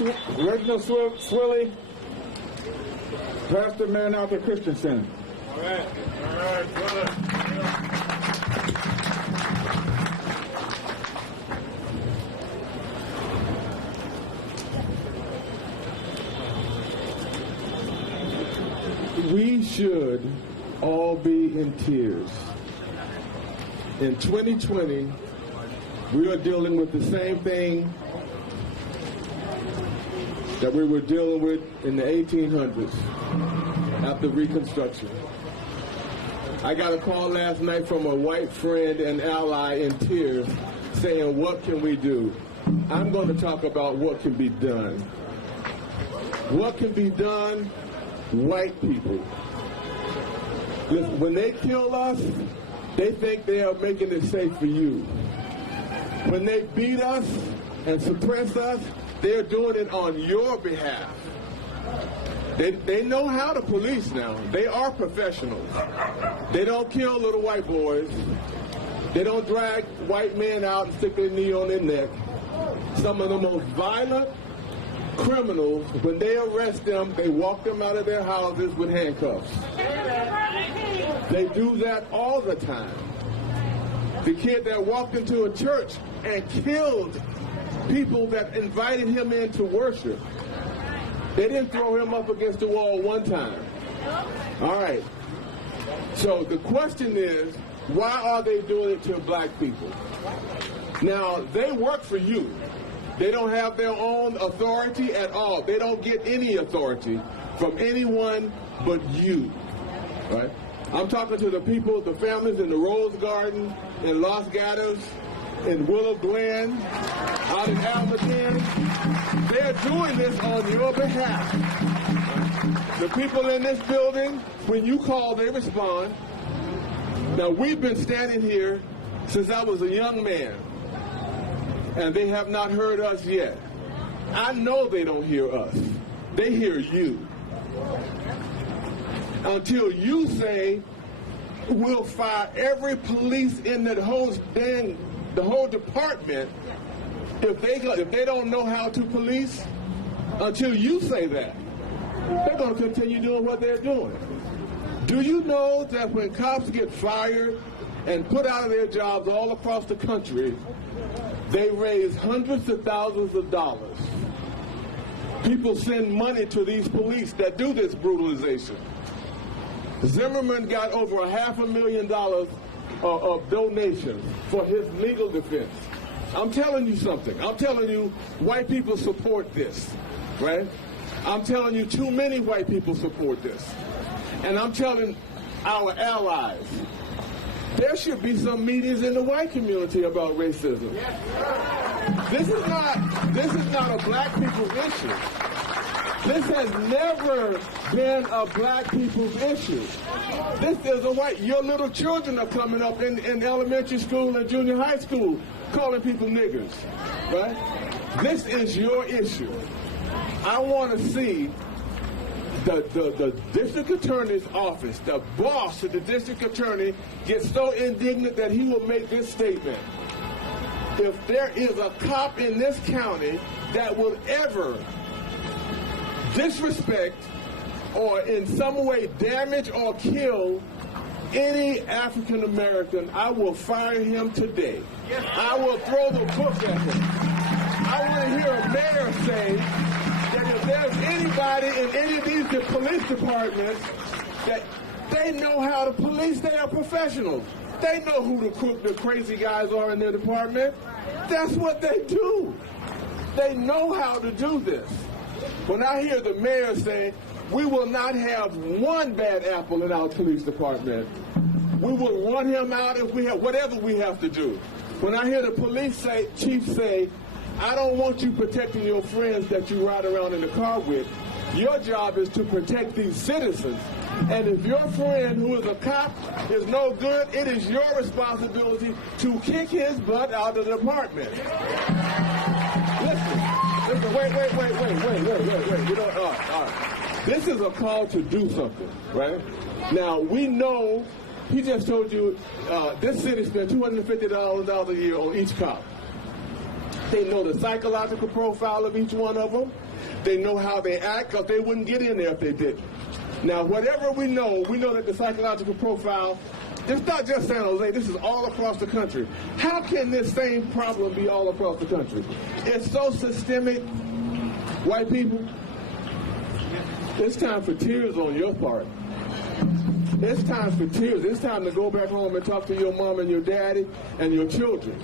Reginald Swilley, Pastor Maranatha Christian Center. All right, good. We should all be in tears. In 2020, we are dealing with the same thing that we were dealing with in the 1800s after Reconstruction. I got a call last night from a white friend and ally in tears saying, what can we do? I'm going to talk about what can be done. What can be done? White people. Listen, when they kill us, they think they are making it safe for you. When they beat us and suppress us, they're doing it on your behalf. They know how to police now. They are professionals. They don't kill little white boys. They don't drag white men out and stick their knee on their neck. Some of the most violent criminals, when they arrest them, they walk them out of their houses with handcuffs. They do that all the time. The kid that walked into a church and killed people that invited him in to worship, they didn't throw him up against the wall one time. All right. So the question is, why are they doing it to black people? Now, they work for you. They don't have their own authority at all. They don't get any authority from anyone but you, right? I'm talking to the people, the families in the Rose Garden, in Los Gatos, in Willow Glen, out in Almaden. They're doing this on your behalf. The people in this building, when you call, they respond. Now, we've been standing here since I was a young man, and they have not heard us yet. I know they don't hear us. They hear you. Until you say, we'll fire every police in the whole department if they don't know how to police, until you say that, they're going to continue doing what they're doing. Do you know that when cops get fired and put out of their jobs all across the country, they raise hundreds of thousands of dollars? People send money to these police that do this brutalization. Zimmerman got over $500,000 of donations for his legal defense. I'm telling you something. I'm telling you, white people support this, right? I'm telling you, too many white people support this. And I'm telling our allies, there should be some meetings in the white community about racism. This is not a black people's issue. This has never been a black people's issue. This is a white. Your little children are coming up in elementary school and junior high school calling people niggers, right? This is your issue. I want to see the district attorney's office, the boss of the district attorney, get so indignant that he will make this statement. If there is a cop in this county that will ever disrespect or in some way damage or kill any African American, I will fire him today. I will throw the book at him. I want to hear a mayor say that if there's anybody in any of these police departments that they know how to police, they are professionals. They know who the crazy guys are in their department. That's what they do. They know how to do this. When I hear the mayor say, we will not have one bad apple in our police department, we will run him out if we have whatever we have to do. When I hear the police chief say, I don't want you protecting your friends that you ride around in the car with. Your job is to protect these citizens. And if your friend who is a cop is no good, it is your responsibility to kick his butt out of the department. Listen, wait. You know, all right. This is a call to do something, right? Now, we know, he just told you, this city spent $250 a year on each cop. They know the psychological profile of each one of them. They know how they act because they wouldn't get in there if they didn't. Now, whatever we know that the psychological profile, it's not just San Jose, this is all across the country. How can this same problem be all across the country? It's so systemic. White people, it's time for tears on your part. It's time for tears. It's time to go back home and talk to your mom and your daddy and your children.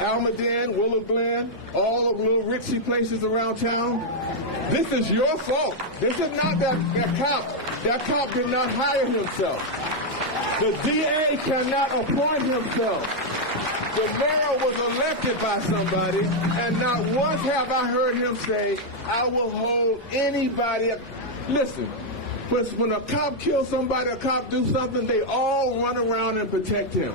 Almaden, Willow Glen, all the little ritzy places around town. This is your fault. This is not that cop. That cop did not hire himself. The DA cannot appoint himself. The mayor was elected by somebody, and not once have I heard him say, I will hold anybody. Listen, when a cop kills somebody, a cop do something, they all run around and protect him.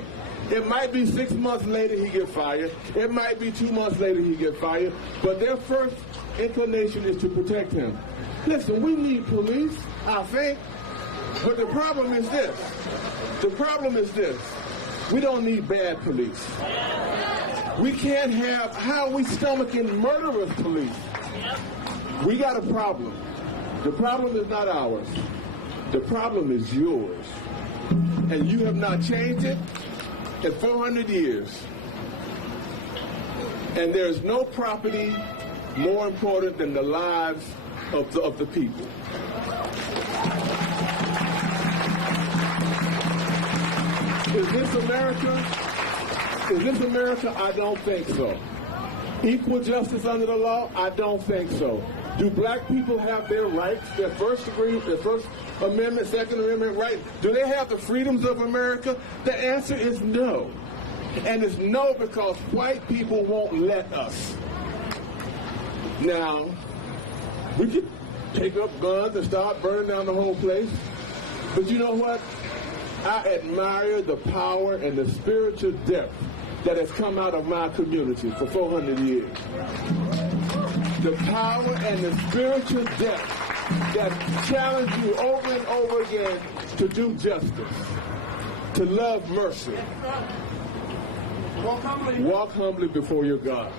It might be 6 months later he get fired. It might be 2 months later he get fired. But their first inclination is to protect him. Listen, we need police, I think. But the problem is this. We don't need bad police. We can't have, how are we stomaching murderous police? We got a problem. The problem is not ours. The problem is yours. And you have not changed it in 400 years. And there's no property more important than the lives of the people. Is this America? Is this America? I don't think so. Equal justice under the law? I don't think so. Do black people have their rights, their First Amendment, Second Amendment rights? Do they have the freedoms of America? The answer is no. And it's no because white people won't let us. Now, we could take up guns and start burning down the whole place. But you know what? I admire the power and the spiritual depth that has come out of my community for 400 years. The power and the spiritual depth that challenge you over and over again to do justice, to love mercy. Walk humbly before your God.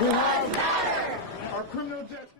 We have